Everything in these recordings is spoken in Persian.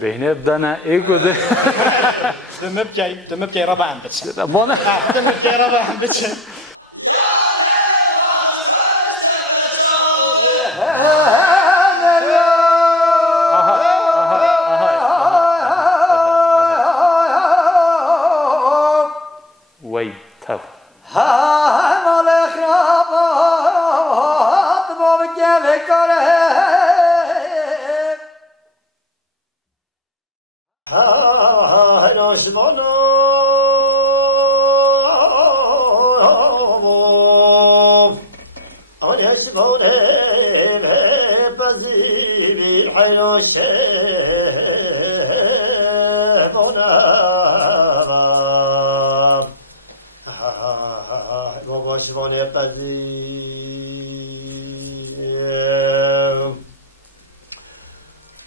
بهنه بدنا ایگو ده دمبکی ربع هم بچه بانه دمبکی ربع هم بچه وی تب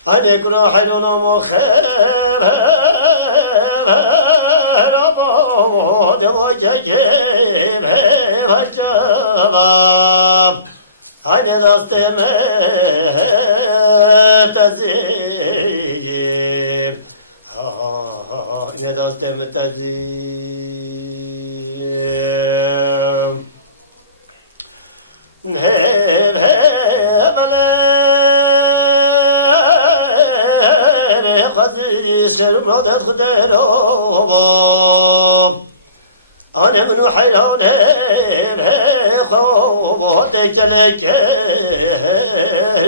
أنا كنا حيلنا مخير ربما دمجير هجباب أنا دست متزير أنا دست متزير سلمت خدرام أنا من حيران خواتك لك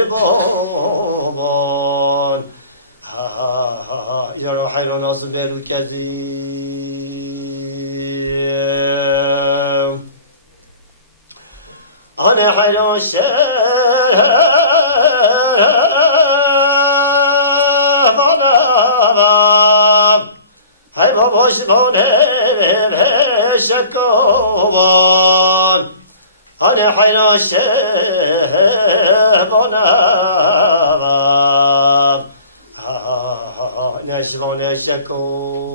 بابان يا حيران أصبر كثير أنا حيران هاي بابا شمونه شكوان أنا حين شمونه نشمونه شكوان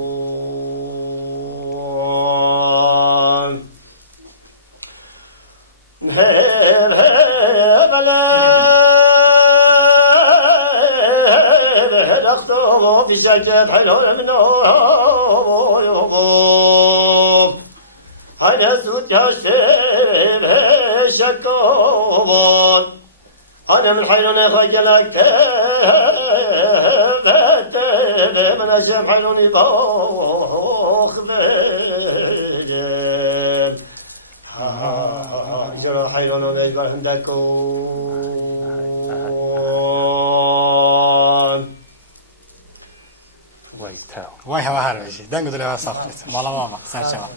نخطب بشكل حلو منه أنا سوت هالشيء شكوان أنا من حيران خجلك من أشم حيراني باخذل جرى حيران ويجبر عندكم وای هوا هر بشی دنگ دل ساختید مالا ماما سرچما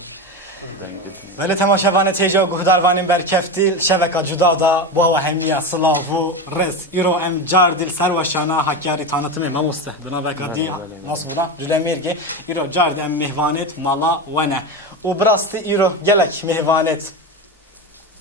ولی تماشاوان تیجا گهداروانین بر کفتیل شبکه جدا دا با همیه سلاف و رز ایرو ام جاردیل سر و شانا حکیاری تانتم ما مستهدنا وکدی ناس بودن جلمیرگی ایرو جارد ام مهوانت مالا و نه و براستی ایرو گلک مهوانت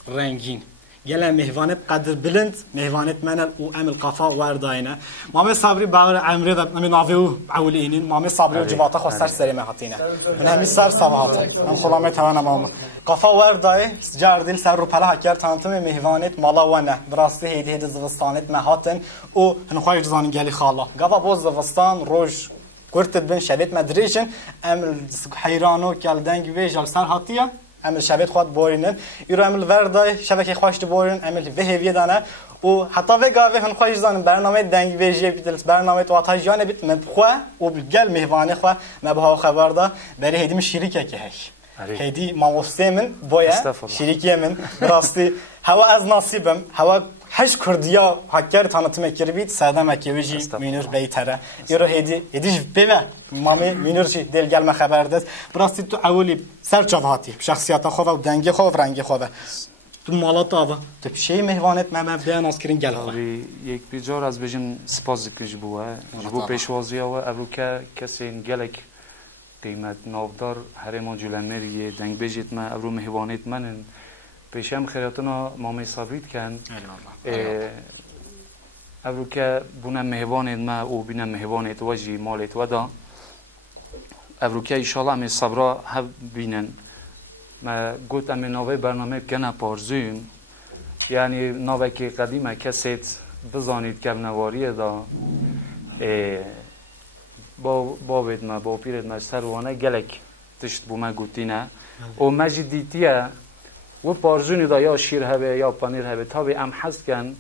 رنگین گله مهوانت قدر بلند مهوانت منل و ام القفا ورداینه مامه صبری باور عمری دا من نافیو عولینین مامه صبری و جواتا خو سر سری مهاتینه من همی سر سواهات من خلامه توانم مام قفا وردای جاردیل سر رو پلا حکر تانتم مهوانت مالا و نه براستی هیدی زوستانت مهاتن و هنخوای جزانی گلی خالا قفا بوز زوستان روش قرت بن شبیت مدریجن ام حیرانو کل دنگ ویجال سر هاتیه عمل شبیت خود بورینن ایرو عمل وردای شبکه خوشت بورین عمل وهویه دانه و حتی وگاوه هن خوش زانم برنامه دنگ ویژه بیدلس برنامه تواتاجیان بیت مبخوا و بگل مهوانه خوا مبها خبر دا برای هدیم شریکه که هش هدی ماوسته من باید شریکیه من راستی هوا از نصیبم هوا هش کردیا حکر تانتم کربید ساده مکیوجی مینور بیتره ایرو هدیش ببه مامی مینور چی دل گلم خبر دست براستی تو اولی سر جوهاتی شخصیت خواه و دنگ خواه و رنگ خواه تو مالات آوا تو بشه مهوانت من بیان از کرین گل خواه یک بیجار از بجن سپاس کش بوه جبو پیشوازی و ابرو که کسی گلک قیمت نافدار هرمان جلمری دنگ بجیت من ابرو مهوانت من پیشم خیراتنا مامی صابرید کن ابرو که بونه مهوانت ما او بینه مهوانت وجی مالت ودا ابرو که ایشالا امی صبرا هف بینن ما گوت امی نوه برنامه بکنه پارزویم یعنی نوه که قدیمه کسیت بزانید که نواریه دا با بید ما با پیرت ما سروانه گلک تشت بوما گوتینه و مجدیتیه و پارزونی دا یا شیر هبه یا پنیر هبه تا به ام حست کن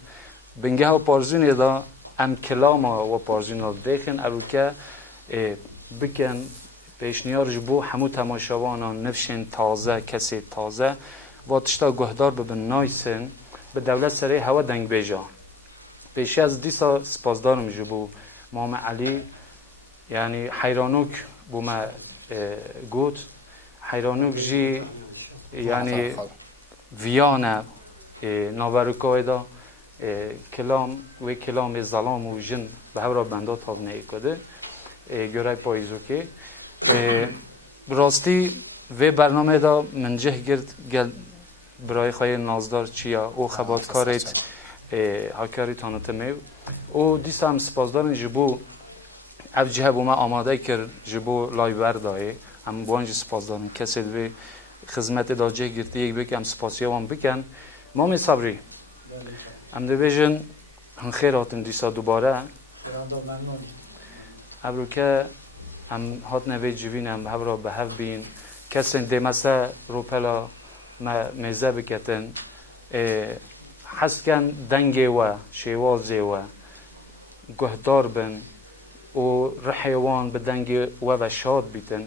بنگه و پارزونی دا ام کلام و پارزونی دا دیخن ارو که بکن پیشنیارش بو همو تماشاوانان نفشن تازه کسی تازه و تشتا گهدار ببن نایسن به دولت سره هوا دنگ بیجا پیشی از دیسا سپاسدارم جبو محمد علی یعنی حیرانوک بو ما گوت حیرانوک جی یعنی ویانه ناوروکای دا کلام و کلام ظلام و جن به هورا بنده تاب نیکده گرای پاییزو که براستی و برنامه دا من جه گرد گل برای خواهی نازدار چیا او خباتکاریت هاکاری تانوته میو او دیستا هم سپاسدارن جبو اف جه بو ما آماده کرد جبو لای بردایی هم بانج سپاسدارن کسی دوی خدمت دا جه گرتی یک بکم سپاسیا هم بکن مامی صبری هم دو بیجن هم خیر هاتن دیستا دوباره ابرو که هم هات نوی جوین هم هفرا به هف بین کسین دیمسه روپلا میزه بکتن حس کن دنگی و شیوازی و گهدار بن و رحیوان به دنگی و شاد بیتن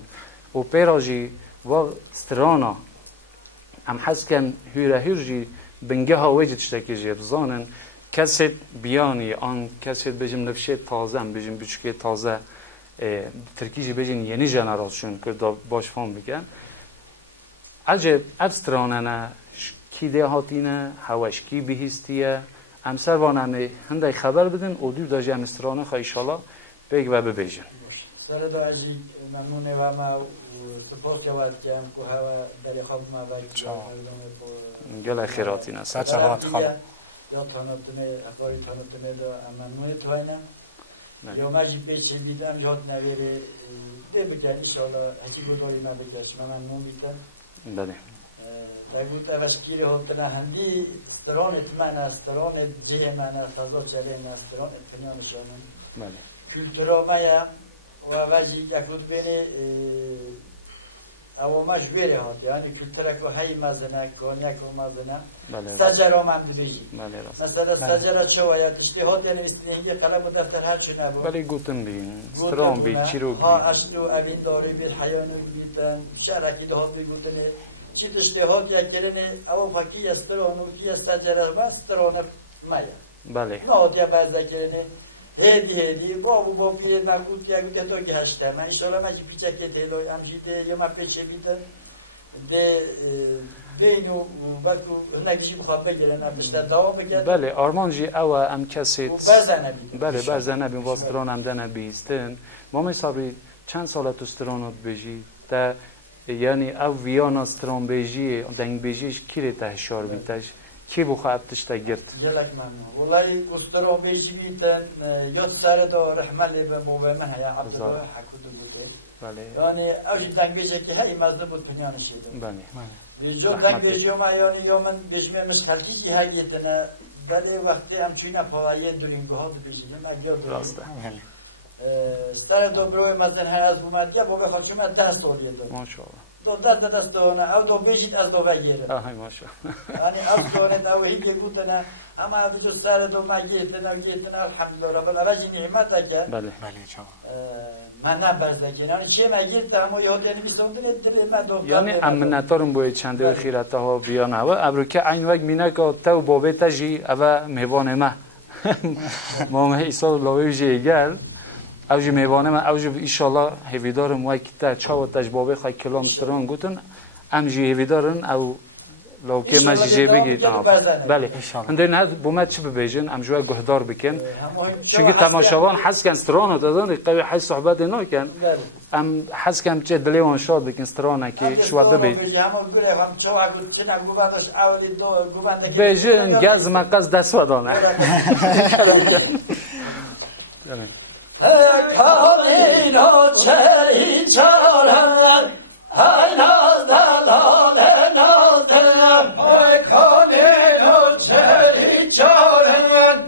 و پیراجی و سترانا هم حس کن هیره هیرجی بنگه ها ویجی تشتکی جی بزانن کسید بیانی آن کسید بجم نفشه تازه هم بجم بچکه تازه ترکیجی بجین یعنی جنراسیون که باش فهم بکن عجب ابسترانه نه کی ده هاتینه هواش کی بهستیه امسر وانمه هنده خبر بدن او دو داجه امسترانه خواه ایشالا بگ و ببیجن سر دا عجی ممنونه و ما سپاس جواد کم که هوا دلی خواب ما وقت گل خیراتی نه سچه وقت خواب یا تانوتمه اقاری تانوتمه دا ممنونه توینه یا مجی پیچه بیدم یاد نویره ده بکن ایشالا هکی گداری ما بکش من ممنون بیتن بله بگوت اوشگیری هاتنه هندی سترانت من استرانت جه من فضا چلین استرانت پنیانشانم بله کلتورا مایا و اوشی یکود بینی اوامش ویره هات یعنی کلتورا که هی مزنه کانیا که مزنه سجرا من بیجی مثلا سجرا چه وایت اشتهات یعنی استنهی قلم و دفتر هر چی نبود بله گوتن بین ستران بی چیرو بی ها اشتو امین داری بی حیانو بیتن شرکی دهات بگوتنه چی اشتهات یا کلمه او فکی استرانو کی سجرا و استرانه مایا بله نه یا بعضی کلمه هدی با پیل مگوت یا گوت تو که هشته من ایشالا ما چی پیچه که تلوی امجیده یا ما پیچه بیده ده بینو وقتو نگیشی بخواب بگیرن ابشتر دوام بگیرن بله آرمان جی او ام کسی برزنه بید بله برزنه بید واستران هم دنه بیستن مامی صبری چند ساله تو استرانات بجی تا یعنی او ویانا استران بجی دنگ بجیش کی ری تهشار بیتش کی بخواب تشتا گرد جلک ممنون والله استران بجی بیتن یاد سر دا رحمل به موبه من هیا عبدالله حکود بوده بله یعنی اوجی دنگ بجی که هی مزده بود پنیانه شیده بله بیجو دنگ بیجیوم یعنی یا من بیجمه مشخلکی که هایتنه بله وقتی هم چونه پایه دولینگو ها دو بیجیم نگیا راسته سر دو بروی مزن های از بومدگه با بخواد شما 10 سالیه دو ماشاءالله دو دست دونه او دو بیجید از دو وگیره آهای ماشاءالله یعنی از دونه او هیچ گوتنه اما بیجو سر دو مگیتنه و گیتنه الحمدلله رب العالمین نعمت دکه بله بله چا من نبرزدکی نه چه مگیت اما یه یعنی بیسوندنه دل من دو یعنی امنتارم باید چنده خیرته ها بیان او ابرو که این وقت مینه که تو بابه تجی او میوان ما ما ایسا لاوی جی گل او جی میوان ما او جی ایشالله هیویدارم وای که چا و تج بابه خواهی کلام ستران گوتن ام جی هیویدارن او لو که ما جی بگید بله اندرین هد بومد چی ببیجن ام جوه گهدار بکن چونکه تماشاوان حس کن ستران دادن قوی حس صحبت اینا کن ام حس کن چه دلیوان شاد بکن سترانه که شو ببید بیجن گز مقص دست ودانه کانینا چری چارن های ناز دلال نازم های کانینا چری چارن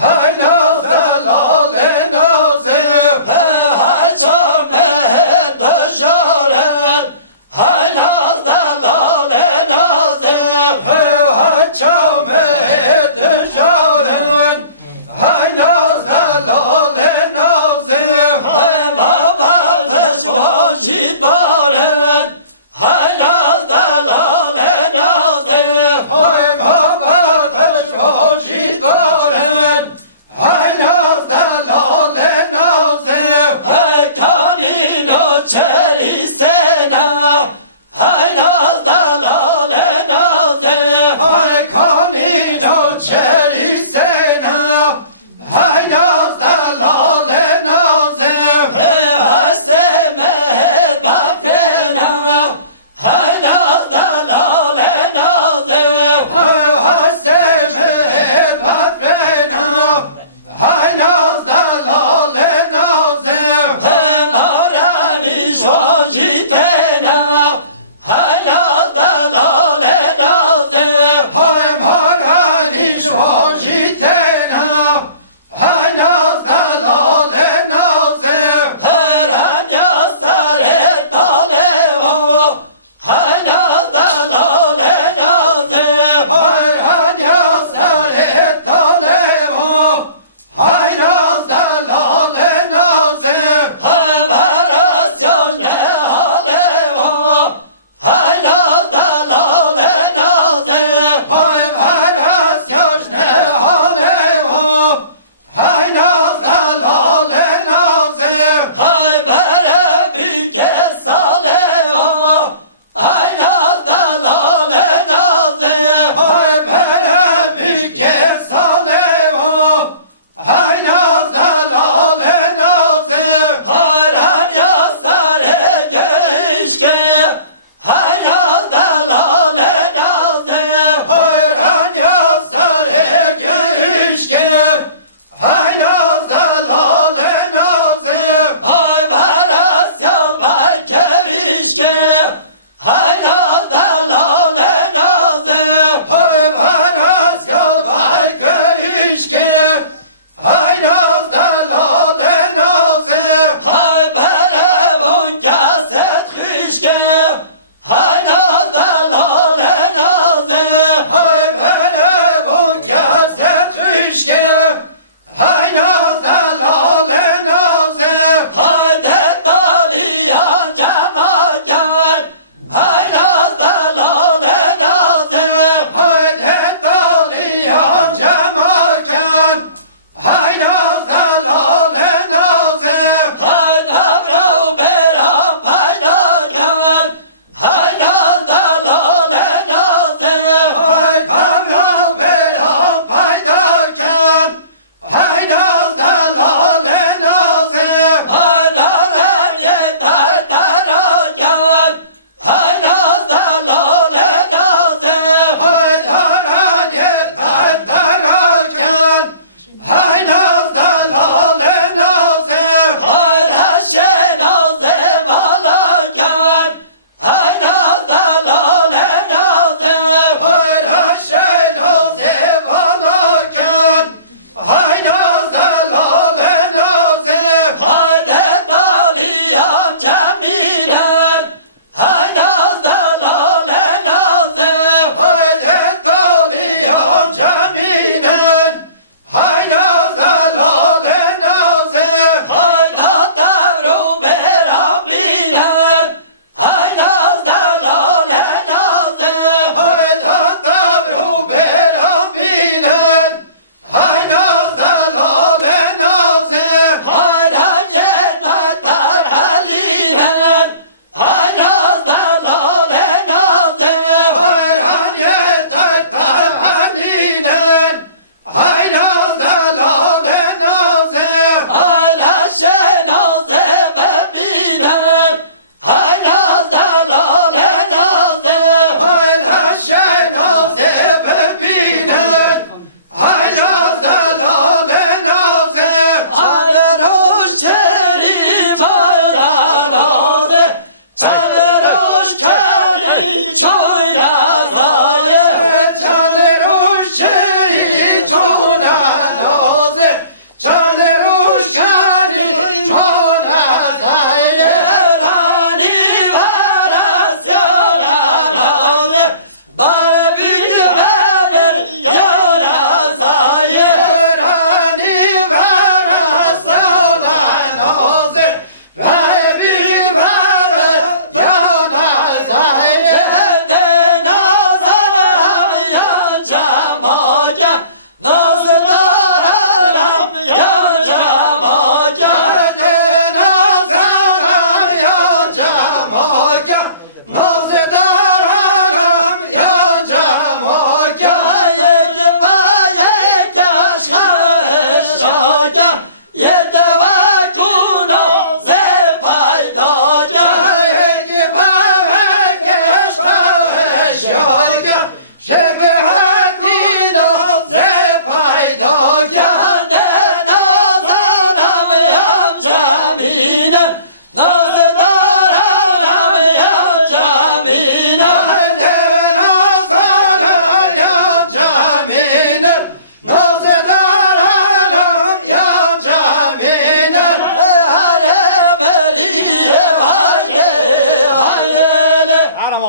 های ناز دلال نازم های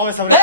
ماوی سبری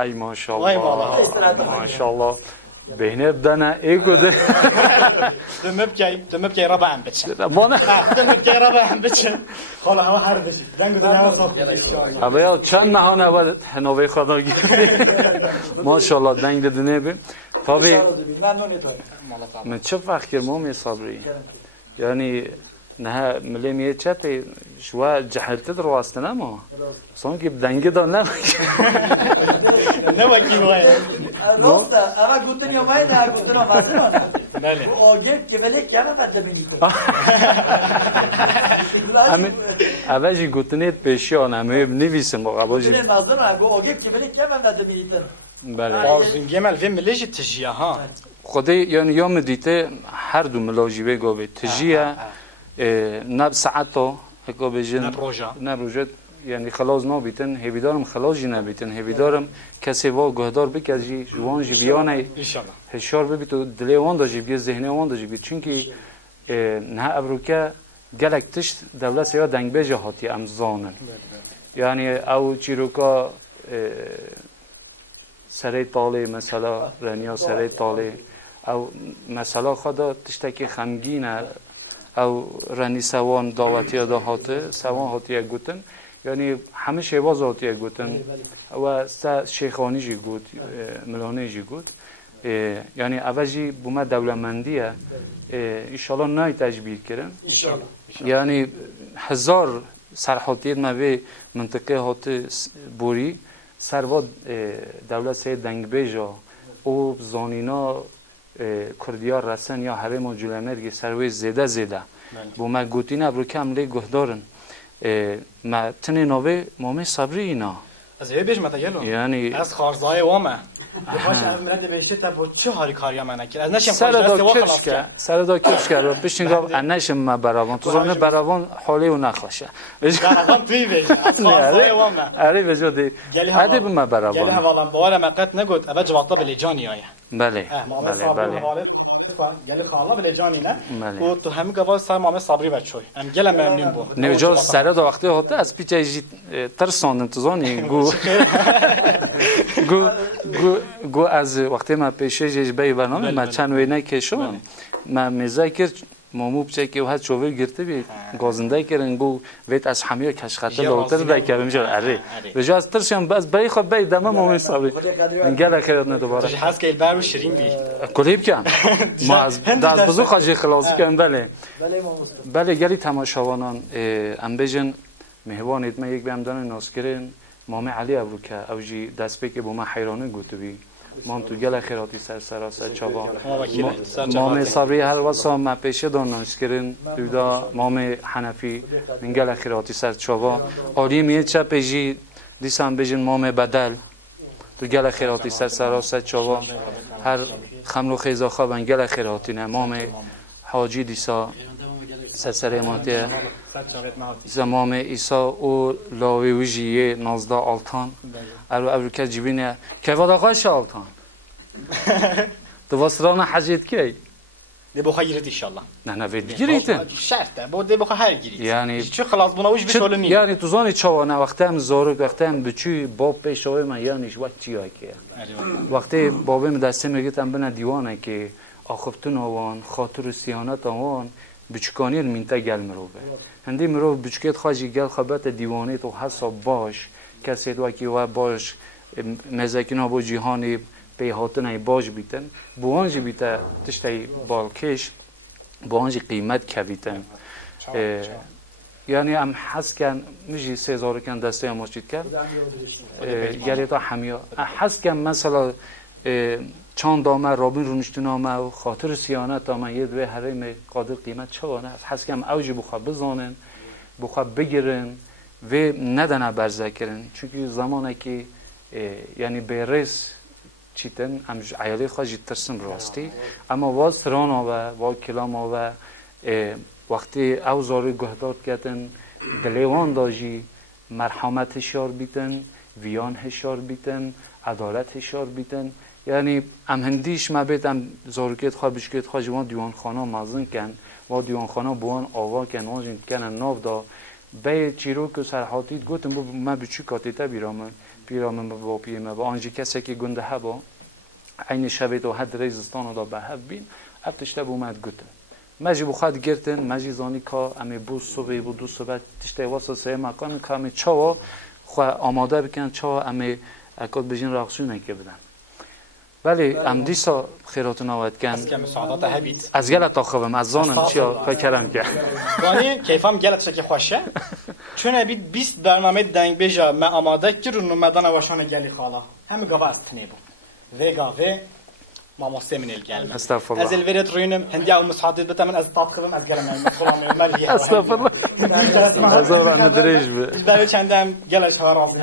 ای ماشاءالله ماشاءالله بینه بدنه ایگو ده دمبکی ربع هم بچه مانه دمبکی ربع هم بچه خاله همه هر بشی دنگو دنیا ساخت اوه چند مهانه و هنوی خدا گیری ماشاءالله دنگ دنیا بیم طبی من چه وقت کرمومی صبری یعنی نه ملی میه چپی شو جهلت در واسطه نما سون که دنگ دان نما نما کی وای راست اما گوتن یا مای نه گوتن واسه نه اوگه که ولی کیا بعد بینی همین اولی گوتنیت پیشیان همه نویسم با قباجی نه مازن اوگه که ولی کیا بعد بینی بله بازنگی مال فیلم ملیج تجیه ها خودی یعنی یوم دیته هر دو ملاجی به گوی تجیه نب ساعتو اگه بجن نبروجت یعنی خلاص نبیتن هیبیدارم خلاصی نبیتن هیبیدارم کسی وا گهدار بکجی جوان جیبیانه هشار ببیت و دلی وان داشی بی ذهن وان داشی بی چونکی نه ابروکه گلک تشت دولت سیا دنگ بجه هاتی امزانن یعنی او چیروکا سری طاله مثلا رنیا سری طاله او مثلا خدا تشتکی خمگینه او رنی سوان دعوتی دهاته سوان هاتی گوتن یعنی همه شیواز هاتی گوتن و شیخانی جی گوت ملانی جی گوت یعنی اوجی بوم دولتمندیه انشالله نای تجبیر کردن یعنی هزار سرحاتیت ما به منطقه هات بوری سرواد دولت سید دنگ بیجا او زانینا کردیار رسن یا حرم و جلمرگی سروی زیده بو ما گوتین ابرو کم لی گهدارن ما تنی نوه مامه صبری اینا از یه بیش متگلو یعنی از خارزای وامه بخواش از مرد بهشته تا با چه هاری کاریا منه کرد از نشم سر دا کفش کرد بشین گفت انشم ما براوان تو زانه براوان حالی و نخلاشه براوان توی بیش از خارزای وامه اره بجا دی عدی بما براوان گلی حوالا باره مقت نگود اوه جوابتا بلی جانی آیه بله بله گلی خالا بلی جانی نه و تو همین گواز سر مامه صبری بچوی ام گلم ممنون بود نوجا سر دا وقتی هاته از پیچه جی ترساندن تو زانی گو از وقتی ما پیشه جیش بای برنامه ما چند وینه کشون ما میزه کرد مامو بچه که هر چوبه گرفته بی گازنده کردن گو ویت از همه کشخته لوتر ده که میشه اره بجا از ترسیم بس بای خود بای دمه مامو صبری انگل خیرات نه دوباره هست که البر و شیرین بی کلیب کم ما از دست بزرگ خواهی خلاصی کردن بله گلی تماشاوانان ام بیجن مهوانید ما یک بیم دانه ناس کردن مامه علی ابرو که اوجی دست بی که با ما حیرانه گوتو بی مام تو گل خیراتی سر چابا مام صبری هر واسه ما پیشه دانش کردن دودا مام حنفی من گل خیراتی سر چابا آری میه چه پیجی دیسان بجن مام بدل تو گل خیراتی سر چابا هر خمرو خیزا خواب من گل خیراتی نه مام حاجی دیسا سر امانته زمام ایسا او لاوی وجیه نازده آلتان ارو که جیبینه که ودا قاش آلتان تو واسران حجیت کی دی بخواه گیرید ایشالله نه وید گیریتن شرطه بود دی بخواه هر گیرید یعنی چه خلاص بناوش بشول نی یعنی تو زانی چوانه وقتی هم زارو وقتی هم بچی باب پیشوی من یعنیش وقت چی که وقتی بابم دسته میگیتم بنا دیوانه که آخفتون آوان خاطر و سیانت آوان بچکانی منطقه گل مروبه هندی مرو بچکت خواهی گل خبرت دیوانه تو حساب باش کسی دوکی و باش مزاکینا با جهانی پیهاتنای باش بیتن بوانجی بیتا تشتی بالکش بوانجی قیمت کویتن یعنی هم حس کن میجی 3000 کن دسته هم ماشید کرد گلی تا همیا حس کن مثلا چند دامه رابین رونشتنامه و خاطر سیانت آمه یه دوی حریم قادر قیمت چه وانه حس کن اوجی بخواه بزانن بخواه بگیرن و ندنه برزه کرن چونکه زمانه که یعنی بیرس چیتن هم عیالی خواه جید ترسم راستی اما واز سران آوه واز کلام آوه وقتی او زاری گهدار کردن دلیوان داجی مرحمت هشار بیتن ویان هشار بیتن عدالت هشار بیتن یعنی ام هندیش ما بیت ام زارکت خواه بشکت خواه جوان دیوان خانه مازن کن و دیوان خانه بوان آوا کن وانجین کنن ناف دا به چیروک و سرحاتیت گوتم ما بچی کاتیتا بیرامن با پیمه با آنجی کسی که گنده ها با عین شبیه و حد ریزستان و دا به هف بین ابتشته بومد گوته مجی بخواد گرتن مجی زانی که امی بو صبح بو دو صبح تشته واسه سه مکان که امی چاوا خو آماده بکن چاوا امی اکاد بجین راقصونه که بدن ولی ام دیسا خیرات نواد کن از کم سعادت هبید از گلت آخوام از زانم چیا فکرم که یعنی کیفم گلت شکی خوشه چون ابید 20 برنامه دنگ بیجا ما آماده کرون مدان واشان گلی خالا همه گاوا از تنه بود و گاوه ماما سمن الجلمه استغفر از الورد روینم هندی او مساعدت بتمن از طاقم از گلم مسلمان مالی استغفر الله هزار ندریج به در چندم گلش ها راضی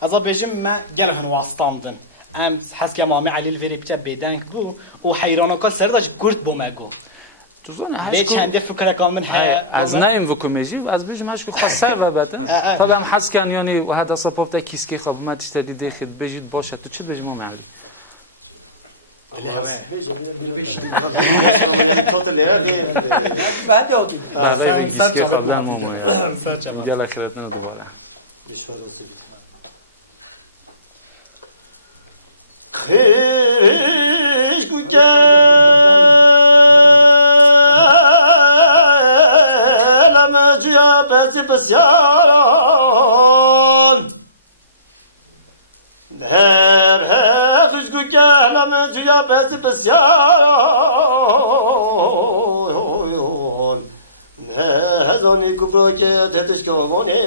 از بیجم ما گلهن واسطاندن ام حس که مامی علی الوری بچه بدنگ بو و حیرانو کل سر داشت گرد بو مگو تو زن هشت به چنده فکر کامن از نیم وکومجی از بیشم هشت کو خاص سر و بدن تا هم حس کن یعنی و هدا سپاپت کیسکی خواب ما تشتری دخید بجید باشه تو چه بجم مامی علی بعد این کیسکی خوابدن ماما یا گل آخرت نه دوباره خیش گوگل امجیا بزی بسیاران خیش گوگل امجیا بزی بسیاران هزونی گبرو که تتش کمونه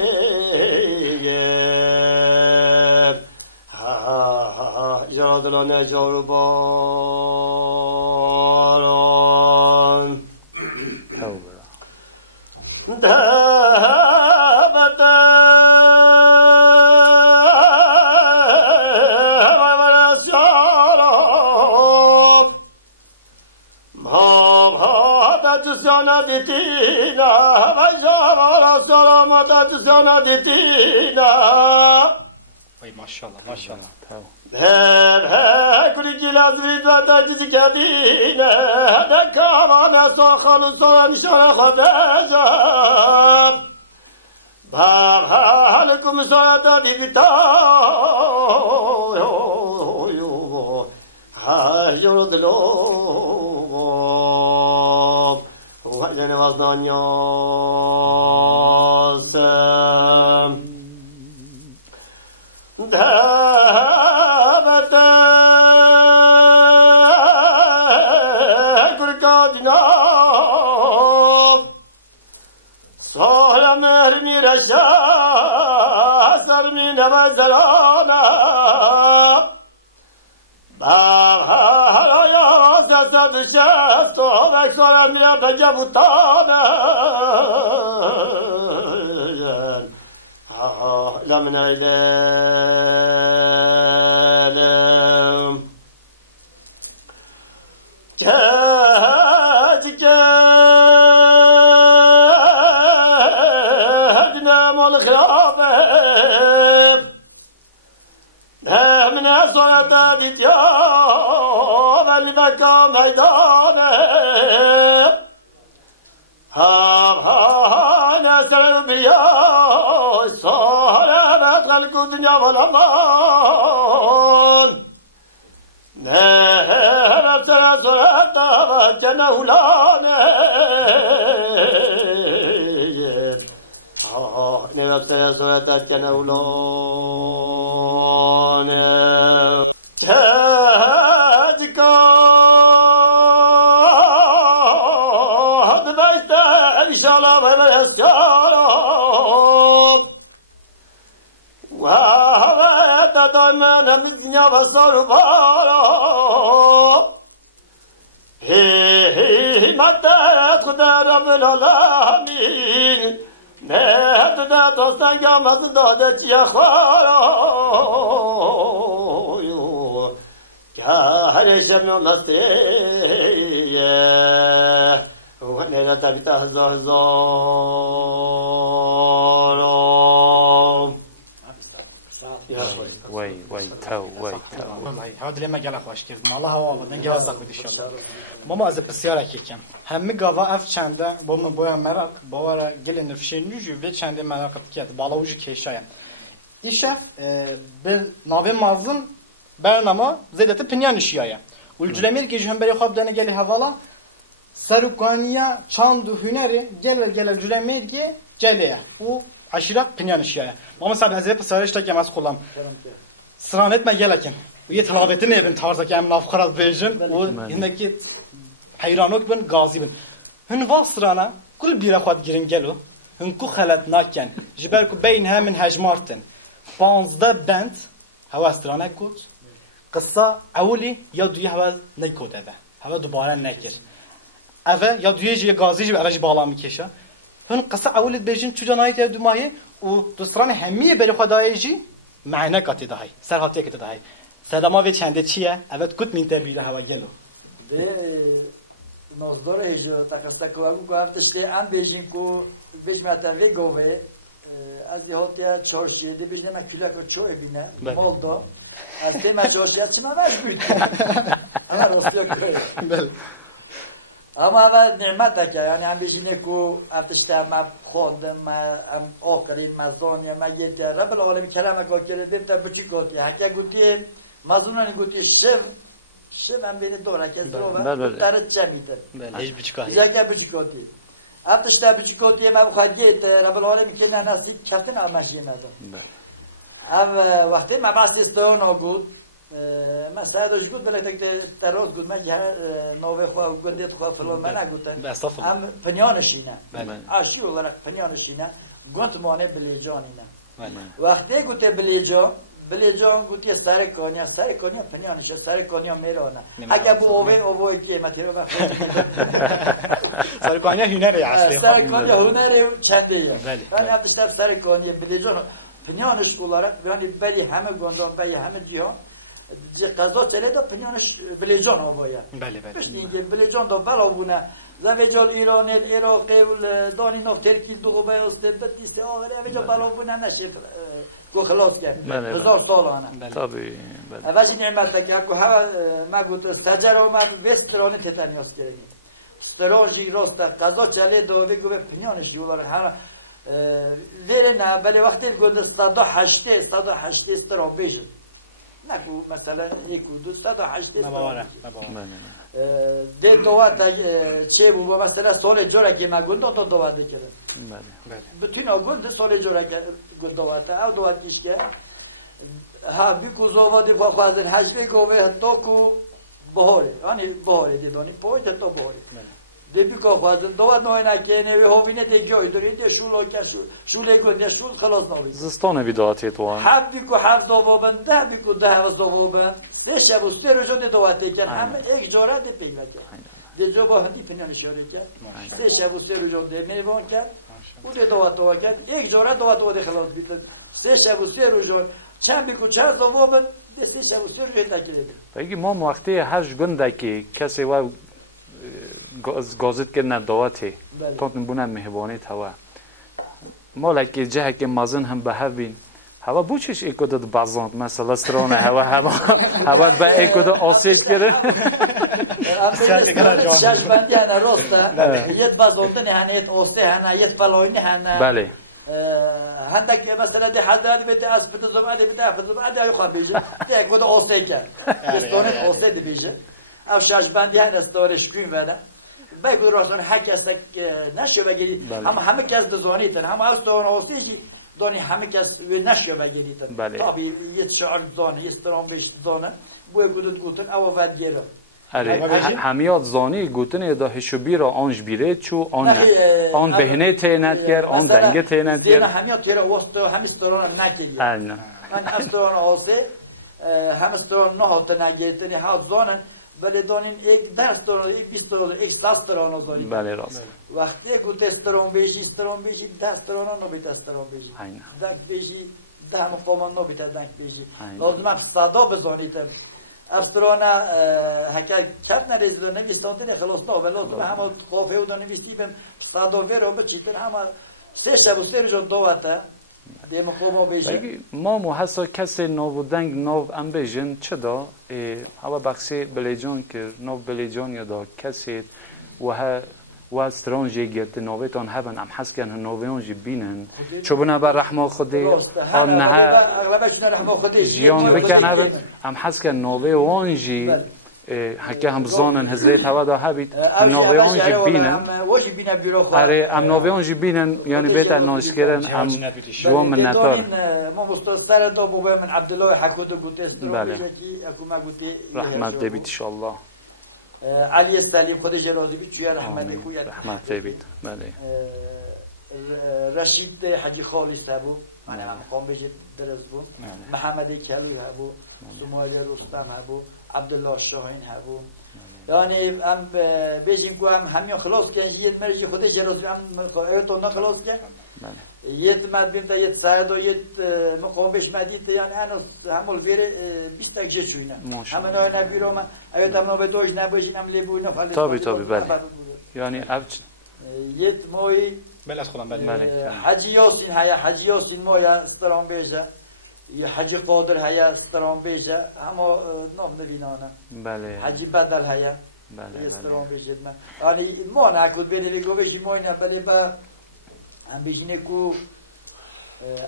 یادلانه جارو باران دهبت ورسیارم ماما جسانا دیتینا وجاوارا سلامتا جسانا دیتینا وای ماشاءالله ماشاءالله کلی جلاز ویدو تجدی کبینه دکاوانه ساخل و سوانشان خودشم بر کم سایتا دیگتا یورو دلوم وحجن وزنانیاسم دهبت گرگادینام سال مهر میرشا سر می نوزرانم بهرایا زد شست و بکسارم میرم بجبوتانم لمن عيدانم كادنا مالخرابة من صلاة ديتيا والبكا ميدانم نسر بيا صارت خلق الدنيا والأمان نهرت سرسرت وجنه لانه نهرت سرسرت وجنه لانه تجكاد بيت الشلام والأسكار وهوات دائما مزنيا وصربارا هي متى خدا رب العالمين نهت دا توسنگا مزداده چی خوارا هر شب نلسیه و نیده تبیتا هزار وای تو هاد لما گله خوش کرد مالا هوا بدن گازق بدی شد ماما از بسیار کیکم همه گاوا اف چنده با من باید مراق باور گل نفشین نجو و چنده مراق کرد بالا وجه کشایم ایشف به نابه مازم برنامه زیدت پنیان شیایه و الجلمیر که جهم بری خواب دانه گلی حوالا سرکانیا چند و هنری گل الجلمیر که جلیه و عشیرت پنیان شیایه ما مثلا هزینه پسرش تا که مسخولم سرانت ما گلکن و یه تلاوتی نبین تارزا که املاف خرد بیجن و اینه که حیرانوک بن گازی بن هن واسرانا كل بيرا خواد جرين جلو هنكو خلت ناكن جبالكو بينها من هجمارتن بانزدا بنت هوا استرانا كوت قصة أولي يا دوية هوا نيكود هذا هوا دوباره نكر أفا يا دوية جي غازي جي أفا بالا مكيشة هن قصة أولي بيجين تجا نايت يا دوماي و دوستران همية بري خداي جي معنا كاتي دهاي سرهاتي كاتي دهاي سدما في چنده چيه أفا كوت من تبيله هوا جلو نازدار هجا تقصد کوام کو هفتشته ام بیشیم کو بیش متوی گوه از یهاتیا چارشیه دی بیش نم کلا کو چوه بینه مالدا از تیم چارشیه چی مواج بود اما راستی کوه اما اول نعمت که یعنی ام بیشینه کو هفتشته ما خواندم ما ام آخرین مزانی ما یه رب العالمین کلام کو کرده تا بچی کوتی حتی گویی مزونانی گویی شب هم بینید دوره که زوبه داره چه میده هیچ بچکاتی یکی بچکاتی افتشته بچکاتی ما بخواد گیت رب العالمین که نه نستی کفتن آمشی ندم ام وقتی ما بس استان آگود ما سعدش گود بله تک تراز گود من که نوه خواه گندیت خواه فلان من نگودن ام پنیانشینه عاشی olarak پنیانشینه گوت مانه بلیجانینه وقتی گوته بلیجان گویی سر کنیا پنیانش سر کنیا میرونه اگه بو اوه که متیرو بخواد سر کنیا هنری اصلی سر کنیا هنری چندیه من افتشتم سر کنیا بلیجان پنیانش olarak yani beri همه گندان بری همه جهان قضا چله دا پنیانش بلیجان آوایه بله اینکه بلیجان دا بلا بونه زوجال ایران عراقی و دانی نو ترکی دو به استبدادی سه آوره زوجال بلا بونه نشه کو خلاص کرد 1000 سال آنه طبیعی اولش نعمت که کو ها ما گفت سجر و ما وسترانه تتانیاس کردیم استرانجی راست قضا چله دو بگو به پنیانش یولار هر لیره نه بله وقتی گفت 108 استران بیش نکو مثلا یک دو 108 استران ده دوات چه بود مثلا سال جوره که ما گفت دو دوات کرد bütün o gün de solejora gudovata av dovat kişke ha bir kuzovadi fazla hajve gove toku bohore yani bohore dedoni poite to bohore de bir ko fazla dovat noyna kene ve hovine de joy durinde şul oker şul ego de şul خلاص novi zistone vidati to ha bir ko havzovoban da bir ko da havzovoban se şabu serojo de dovat eken ham ek jora de peyvake de joba hadi pinan işare ke se şabu serojo de mevon ke بوده دوات کرد یک جوره دوات خلاص بیت سه شب و سه روز چند بیکو چند دوام به سه شب و سه روز نکرد بگی ما وقتی هشت گنده که کسی و گازت که ندواته تا نبونه مهبانی توا ما لکی جه که مازن هم به هفین هوا بوچش ایکودت بازند مثلا استرانه هوا به ایکود آسیج کرده شش بندی هنه راسته یت بازنده نه هنه یت آسته هنه یت فلاینه هنه بله هندک مثلا ده حضر بده از فتزم علی بده فتزم علی علی خواهد بیشه ده ایکود آسته کرد استانه آسته دی بیشه او شش بندی هنه استاره شکوین وده بگو راستان حک است نشو بگیری اما همه کس دزانیتن همه استانه آسیجی دانی همه کس نشو بگیریتن طبی یه شعر دانه یه استرام بیش دانه بوی گودت گوتن او ود گیره همیاد زانی گوتن دا هشوبی را آنج بیره چو آن بهنه تینت گر آن دنگه تینت گر همیاد تیره واسطه هم استران نکیگه من استران آسه هم استران نهات نگیتنی ها زانن ولی دانین ایک 10 استران ایک 20 استران ایک 100 استران آزاری بله راست وقتی گوت استران بیشی 10 استران نبید استران بیشی دنگ بیشی 10 مقامان نبید دنگ بیشی لازم هم صدا بزانیتم استرانا هکر کف نریزده نویستانده خلاص نه ولی لازم همه قافه و نویستی بهم صدا ویرو بچیتن همه سه شب و سه روز دواته دیم خوبا بیشتر. ما محسا کسی نودنگ نو ام بیشن چه دا؟ هوا بخشی بلیجان که نو بلیجان یا دا کسی و سترانجی گرت نویتان هبن ام حس کن نویانجی بینن چو بنا بر رحمه خودی آن نه جیان بکن هبن ام حس کن نویانجی حکه هم زانن حضرت هوا دا هبید نویانجی بینن اره ام نویانجی بینن یعنی بهتر ناش کردن ام جوان من نتار ما مستسر دا بابا من عبدالله حکود گوته بله رحمت دبید انشالله علی سلیم خودش راضی بید چویا رحمت کویت رحمت دبید بله رشید حجی خالص هبو من هم خواهم بجید درست بون محمد کلوی هبو سمالی رستم هبو عبدالله شاهین هبو یعنی هم بیشیم که هم همین خلاص کن یه مرجی خودش راضی هم خواهیتون نخلاص کن یه مدبیم تا یه ساعت و یه مقام بهش مدید یعنی انا همول بیره 20 دقیقه چوینه همه نه نبیرو من اگه تمام به دوش نباشین هم لیبو نه تابی بله یعنی یه مای بله خودم بله حجی یاسین هیا حجی یاسین مایا استرام بیجه یه حجی قادر هیا استرام بیجه اما نام نبینانه بله حجی بدل هیا بله استرام بیجه یعنی ما نکود بری گوشی ما نه بله با ام بیشینه کو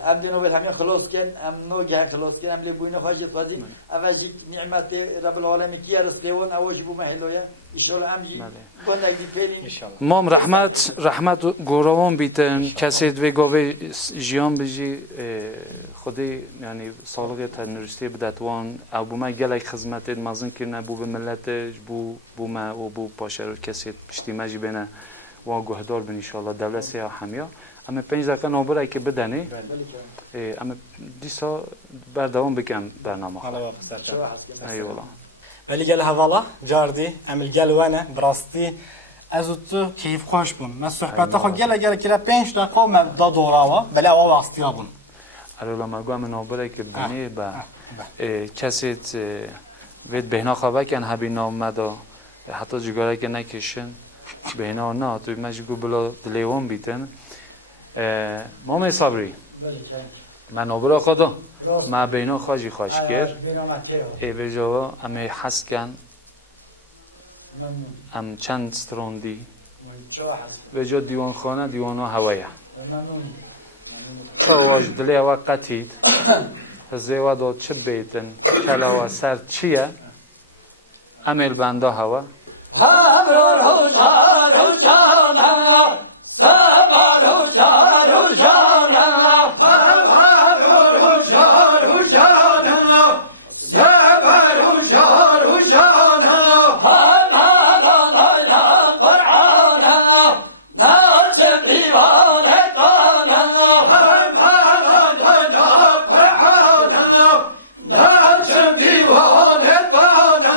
ام دینو به همین خلاص کن ام نو گه خلاص کن ام لیبوینه خواهی فازی اوجی نعمت رب العالمین کی رستیون اوجی بو محلویا ان شاء الله امجی بندگی پیلیم مام رحمت گوروان بیتن کسی دوی گوی جیان بجی خودی یعنی سالگه تندرستی بدتوان او بو ما گلک خدمت مازن کرنه بو به ملت بو ما و بو پاشر کسی پشتی مجی بینه و گهدار بن انشالله دولت سیاه همیا اما 5 دقیقه نوبره که بدنی اما دیسا بردوام بکن برنامه خواهد ایوالا ولی گل حوالا جاردی امل گل وانه براستی از تو کیف خوش بون من صحبت خو گل کرا 5 دقیقه ما دا دوراوا بله اوا واستیا بون ارولا ما گام نوبره که بنی با کسی وید بهنا خواه کن هبی نامدا حتی جگاره که نکشن بهنا نه توی مجبور بلا دلیوان بیتن مام صبری من نوبرا خدا ما بهنا خواجی خواش کرد ای به جوا امی حس کن ام چند ستروندی به جا دیوان خانه دیوانا هوایه چاواش دلی و قتید هزیوا داد چه بیتن چلا و سر چیه امیل بنده هوا همرار هوشار هوشان ها سفر هوشار هوشان ها همرار هوشار هوشان ها سفر هوشار هوشان ها همرار هوشار قرآن ها ناسم دیوان هتان ها همرار هوشار قرآن ها ناسم دیوان هتان ها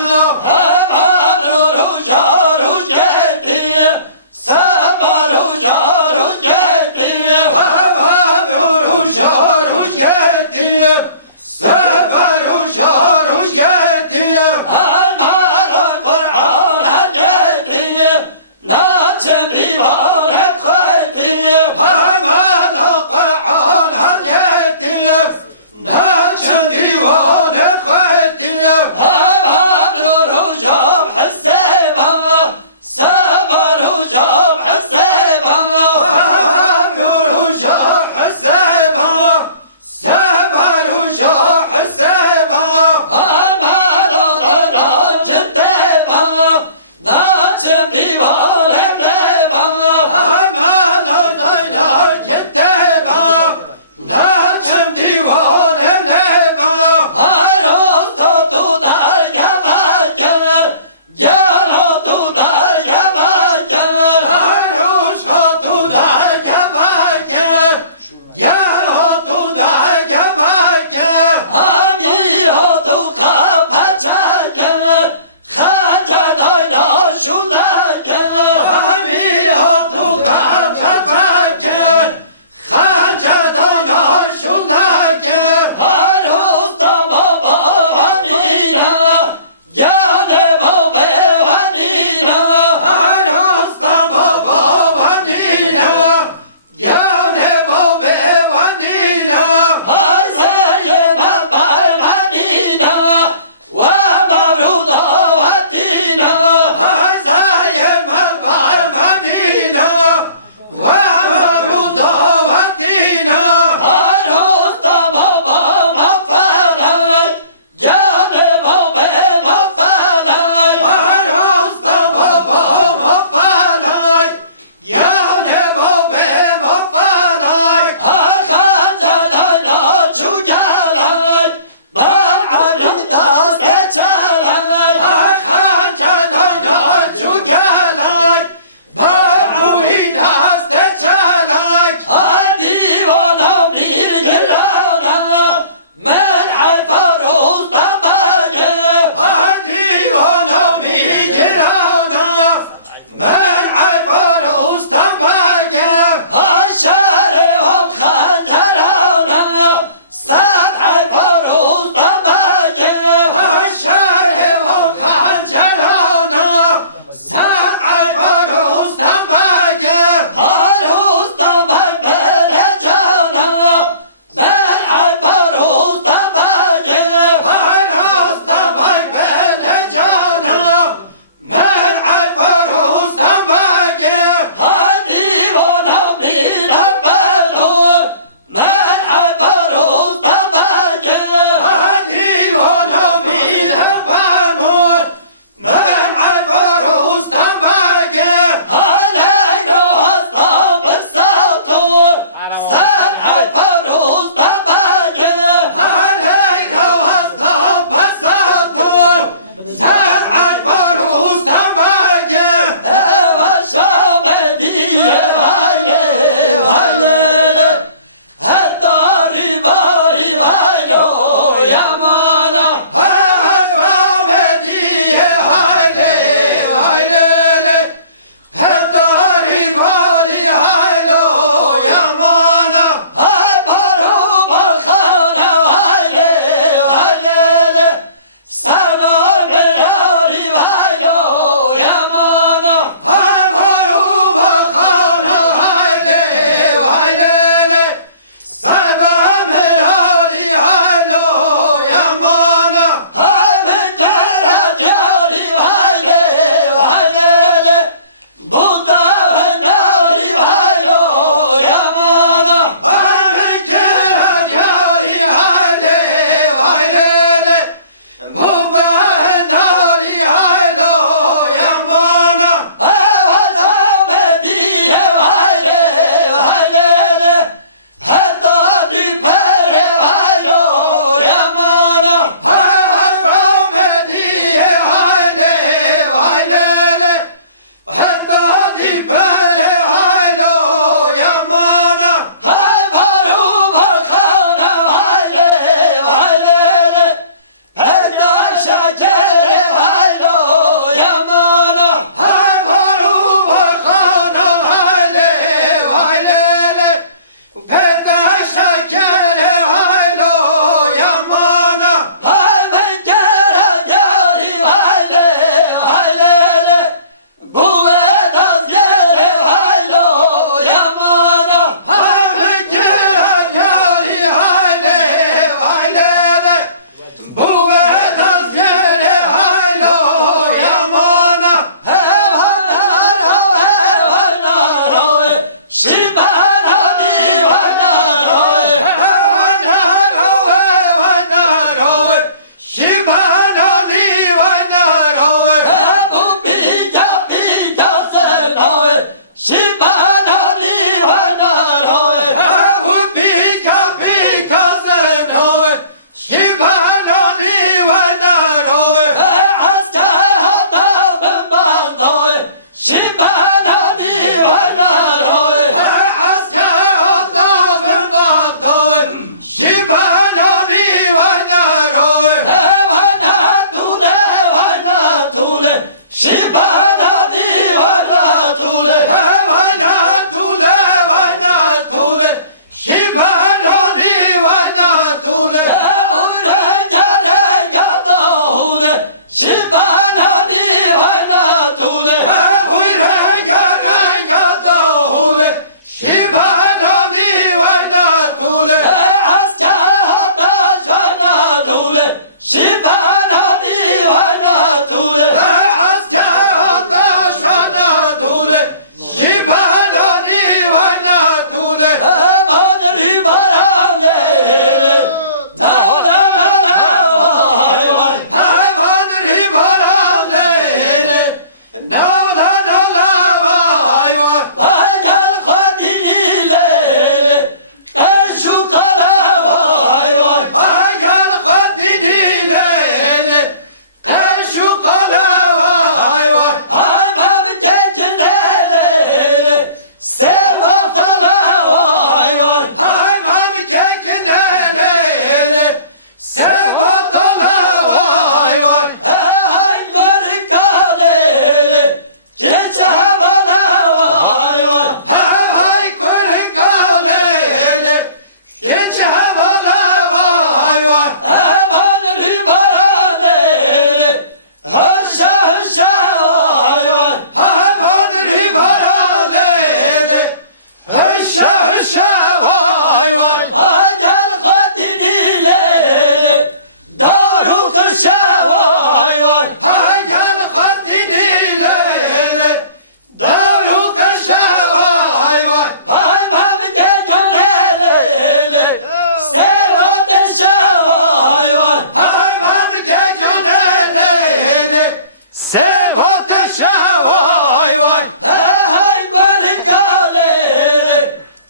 وای وای هی برگاله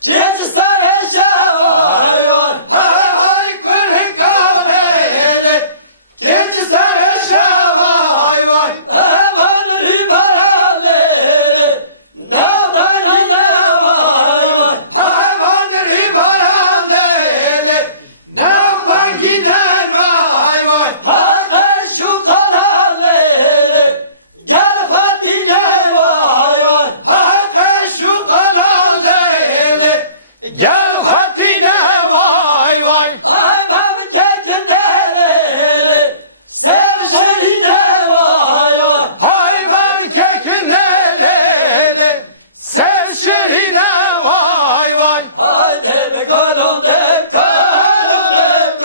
دیج سر شوای وای هی برگاله دیج سر شوای وای هوان ریباله نادانی وای وای هوان ریباله نابنگی وای وای گل خطینه وای وای هم ککنه سر شرینه وای وای های من ککنه سر شرینه وای وای های دل کلم دل کلم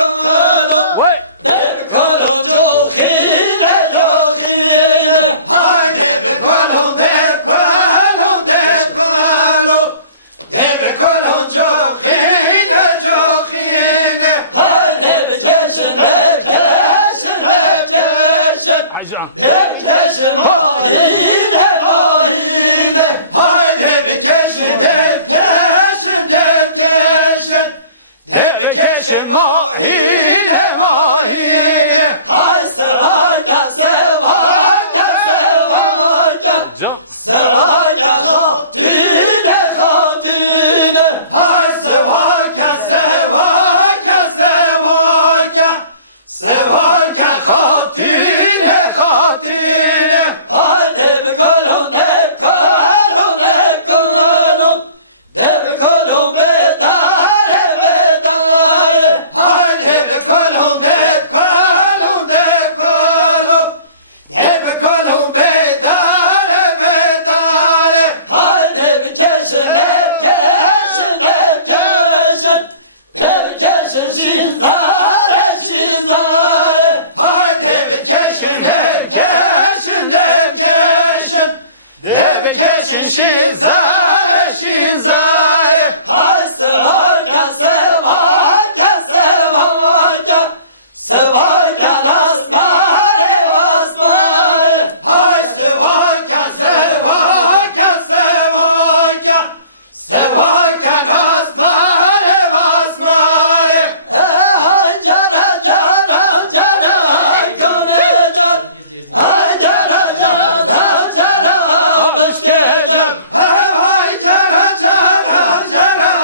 وای دل کلم جوخینه جوخینه های دل کلم دل کلم دل کلم دل کلم جوخینه جوخینه های دل کشن کشن کشن عجان دل کشن ماهینه ماهینه های دل کشن دل کشن دل کشن دل کشن ماهینه ماهینه های سراغ سراغ سراغ جان سراغ خاطینه خاطینه های سواک سواک سواک سواک خاطینه خاطینه های دل کلم دل کلم دل کلم دل کلم بداره بداره های دل کلم دل کلم دل کلم دل کلم بداره بداره های دل کشن دل کشن دل کشن شیزاره شیزاره های دل کشن دل کشن دل کشن دل کشن شیزاره شیزاره های سواک سواک سواک سواک نسماره واسماره های سواک سواک سواک سواک نسماره واسماره های جرا جرا جرا کنه جر های جرا جرا جرا عشق جر های جرا جرا جرا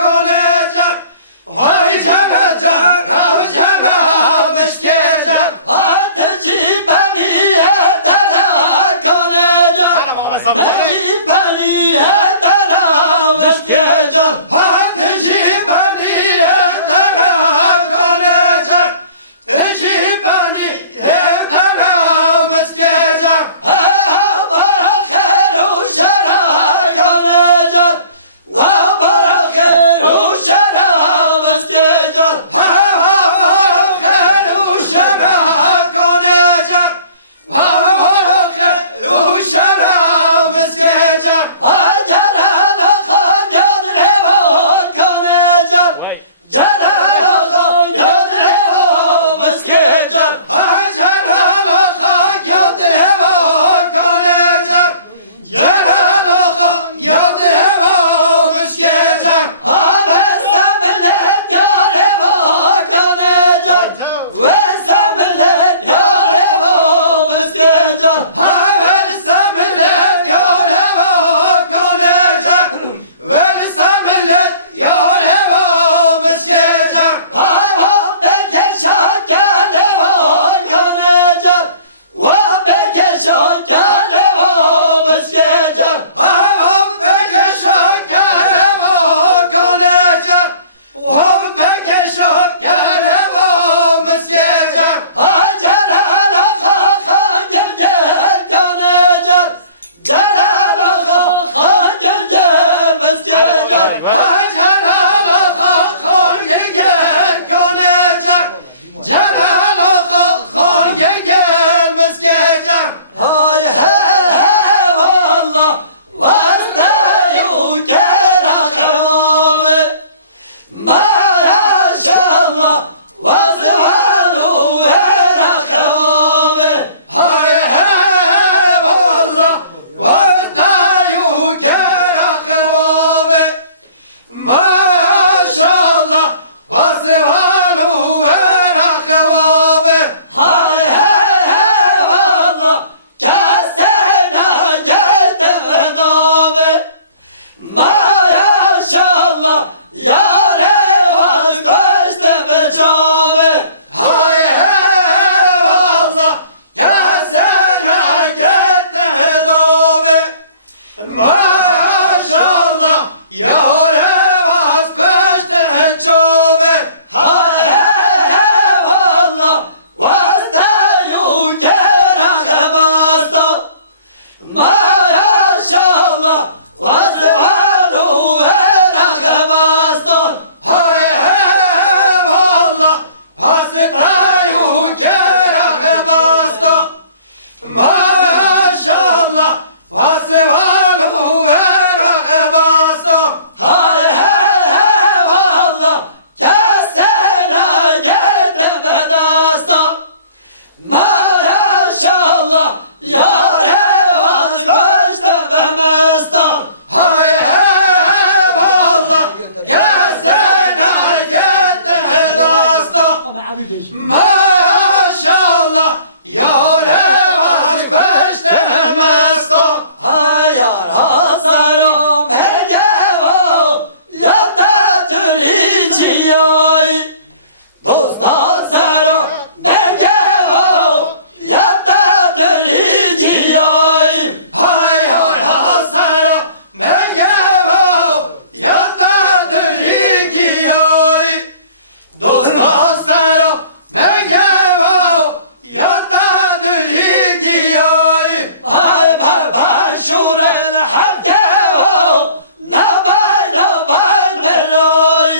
کنه جر های جرا جرا جرا عشق جر آتشی بنی ترا کنه جر آتشی بنی ترا عشق جر آتشی بنی ترا کنه جر آتشی بنی ترا عشق جر برخ رو شرا کنه جر و برخ رو شرا عشق جر برخ رو شرا کنه جر برخ رو شرا عشق جر جلال خان یاد رو کنه جر جلال خان یاد رو عشق جر جلال خان یاد رو کنه جر جلال خان یاد رو عشق جر وساملت یاد رو کنه جر وساملت یاد رو کنه جر وساملت یاد رو عشق جر ماشاءالله یار وزی پشت مستا یار ها سرم هگه و یاده دوری جیای دوستا سرم هگه و یاده دوری جیای یار ها سرم هگه و یاده دوری جیای دوستا سرم هگه و یاده دوری جیای شور الحق نبای برای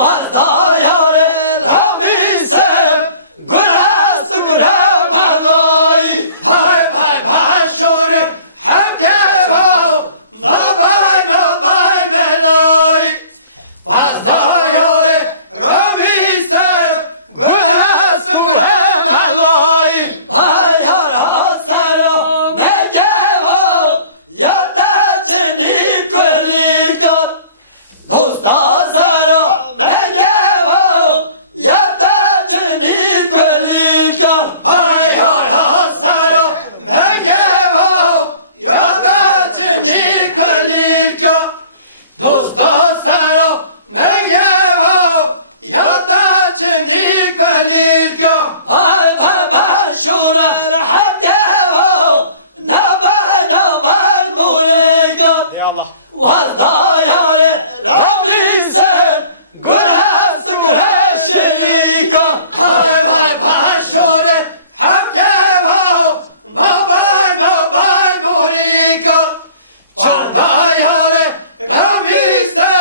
وزدایار رامیسه گره سوره منوی شور الحق نبای برای وزدایار رامیسه گره سوره منوی یار سرا مگه و یادتنی کلی کن دوستا سرا مگه و یادتنی کلی کن یار سرا مگه و یادتنی کلی کن دوستا سرا مگه و یادتنی کلی کن بابا شور الحق نبای موری کن ey Allah. وردایار رامیسه گره سوره شریکا شور الحق نبای موریکا چون دایار رامیسه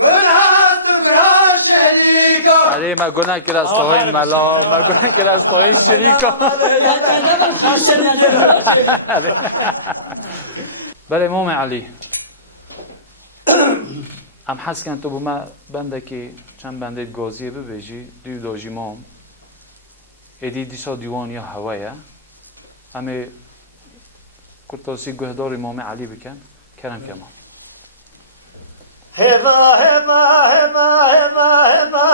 گناه شریکا علی ما گناه کرد از توهین ملا ما گناه کرد از توهین شریکا بله امام علی ام حس کن تو بما بنده که چند بنده گازیه ببیجی دیو داجی مام ایدی دیسا دیوان یا هوایه همه کرتاسی گهدار امام علی بکن کرم کمان هبا هبا هبا هبا هبا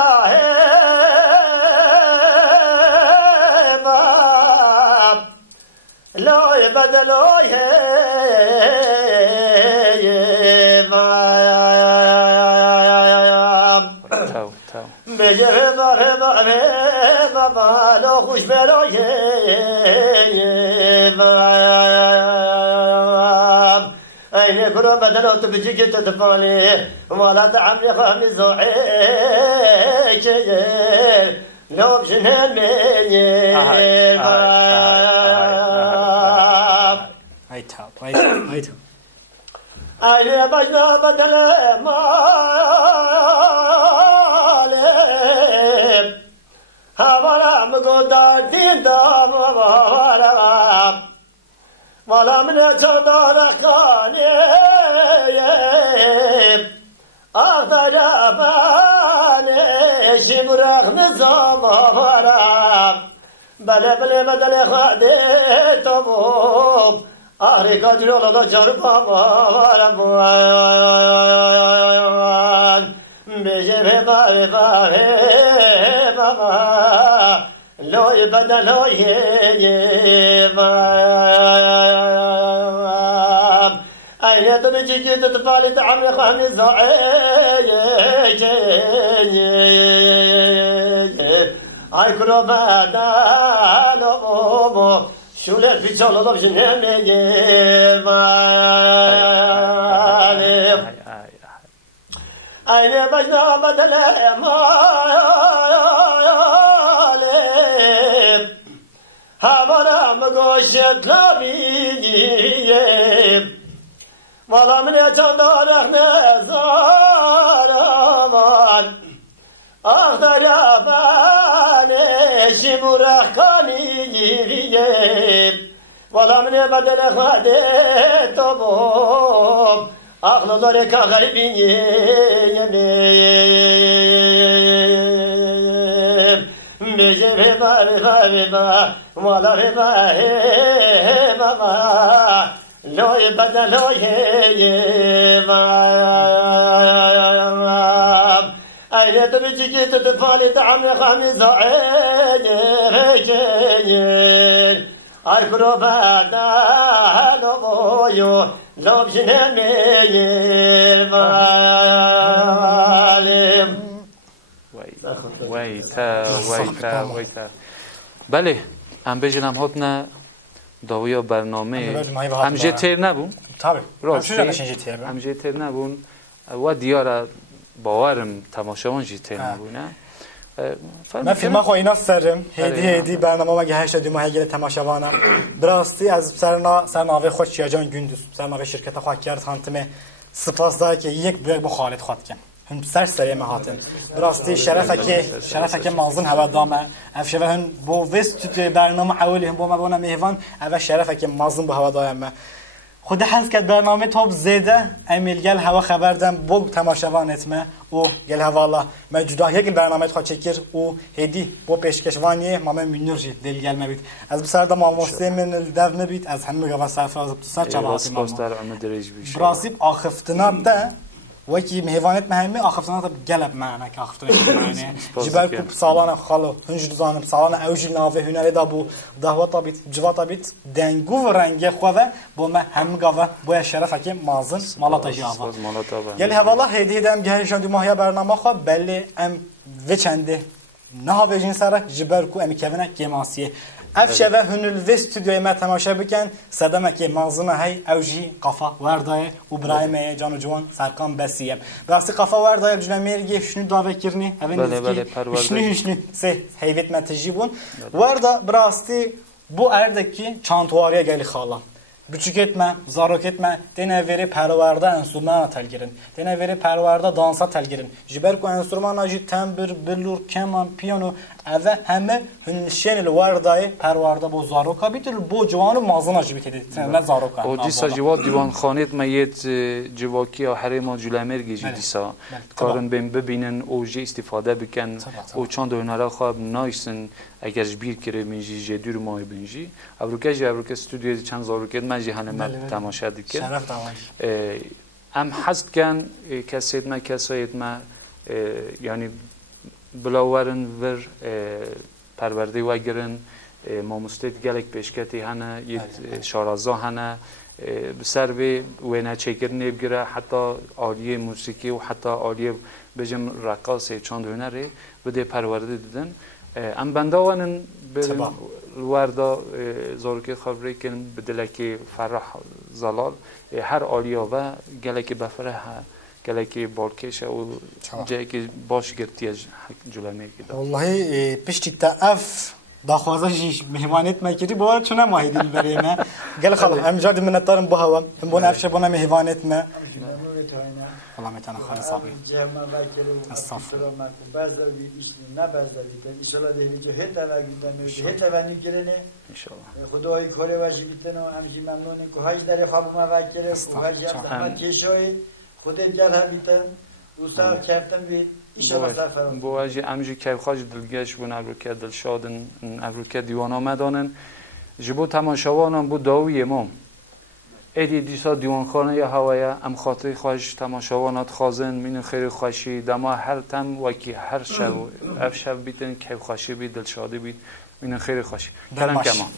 هبا لا بدلوی تو بجه هبا هبا هبا لا خوش برای أين كرم بدلوا تبجيك تدفالي ولا تعمي خامي زوعيك لو بشنان مني Ay tab, ay tab, ay tab. أين بجنا بدل مالي هبرا مقودا دين دام وبرا ولا من جدار خاني أخذ باني شمرخ نظام ورا بلا بلا بدل خادي تبوب أهري قدر الله جربا ورا بجري باري باري بابا لو يبدل لو أين تبجي جيت تفالي تعمي خامي زعيك أي كربادا لومو شولت في شغل ضب جناني أين بجنا بدل مالي هبرا مقوشت لابيجي والله من يتدارك نزارمان أخذ ياباني شمرخ كاني يجيب والله من يبدل خادي تبوب أخذ ذلك غيبي يميب بجيب ربا ولا ربا لو يبدل لو يجيب أين يا تبجي جيت تفالي تعمي خميس عيني أركرو بعدا لو لو بجنمي بالم ویتا بله ام بجنم هاتنا داویا برنامه هم جتر نبون راستی هم جتر نبون و دیاره باورم تماشاوان جتر نبونه من فیلم خو اینا سرم هدی برنامه مگه 80 ماه گله تماشاوانم براستی از سرناوی خوشیا جان gündüz سرناوی شرکت خو کرد خانتمه سپاس داره که یک büyük bu خالد خاط کن هم سر مهاتن براستی شرفه که مازن هوا دامه افشوه هن بو وست برنامه اولی هم بو ما بونا میهوان اول شرفه که مازن بو هوا دامه خود حس کرد برنامه توب زیده امیل گل هوا خبردم بو تماشاوان etme او گل هوالا ما جدا یک برنامه خو چکر او هدی بو پیشکشوانی مام مینورجی دل گل مبید از بسرد ماموسته من دو مبید از همه گوا صفر از بسر چباتی مام براستی آخفتنا ده وکی مهوانت مهمی آخفتنا ده گلب معنی که آخفتنا معنی جبر کوب سالانه خالو هنج دوزانم سالانه اوجی ناوه هنری دا بو دهواتا بیت جواتا بیت دنگو و رنگ خواه بو ما هم گوا بو شرفه که مازن مالاتا جاوا گل هوالا هدی دم گهرشان دو ماهی برنامه خواه بله ام وچنده نه وجین سره جبر کو ام کوونه گماسیه افشوه هنول و استودیوی ما تماشا بکن صدمه که مازنه های اوجی قفا وردای و برای جان و جوان سرکان بسیه راستی قفا وردای بجنه میرگی شنو داوه کرنی شنو سه هیویت متجی بون وردا براستی bu erdeki çantuariye geli xala. Küçük etme, zarok etme, dene veri pervarda enstrüman tel girin. Dene veri pervarda dansa tel girin. Jiber ku enstrüman acı tembir, billur, keman, piyano eve heme hünşenil vardayı pervarda bu zaroka bitir bu civanı mazın acı bitedi. Ne zaroka. O disa civat divan xanet meyet civaki ya harema cülemer geci disa. Karın ben bebinin oje istifade biken o çand önara xab naysin اگر جبیر کره منجی جدور ماه بنجی ابروکه استودیوی چند زاروکت من جهان ما تماشا دیگر ام حست کن کسایت ما یعنی بلاورن ور پرورده و گرن ما مستید گلک پیشکتی هنه یه شارازا هنه بسر به و نچکر نبگره حتی عالیه موسیقی و حتی عالیه بجم رقاص چند هنره بده پرورده دیدن ام بنداوانن الوردا زارکی خبری کن بدلکی فرح زلال هر آلیا و گلکی بفره گلکی بالکش و جایی که باش گرتیج جلمه کده والله پشتی تا اف داخوازه جیش مهمانیت مکری باور چونه ماهی دل بریم گل خلاص امجاد منتارم بهوام هم بون افش بونه مهمانیت ما الله میتونه خالی صابی جمع وکیل و استفاده میکنه بعضی بیش نه بعضی دیگه ان شاء الله دیگه جو هت وگیدن هت ونیگرنه ان شاء الله خدای کاره واجی بیتنو همچین ممنونه که هاج در خام ما وکیل و هاج احمد کشوی خودت جلها بیتن وسال کردن بی ان شاء الله سفر بو واجی امجی که خواج دلگش بون ابروکه دلشادن ابروکه دیوان آمدانن جبو تماشاوانم بو داوی امام ایدی دیسا دیوانخانه یا هوایه ام خاطر خوش تماشاوانات خازن مین خیر خوشی دما هر تم و کی هر شب بیتن که خوشی بید دلشادی بید مین خیر خوشی کلام کمان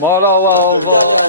مالا و آوا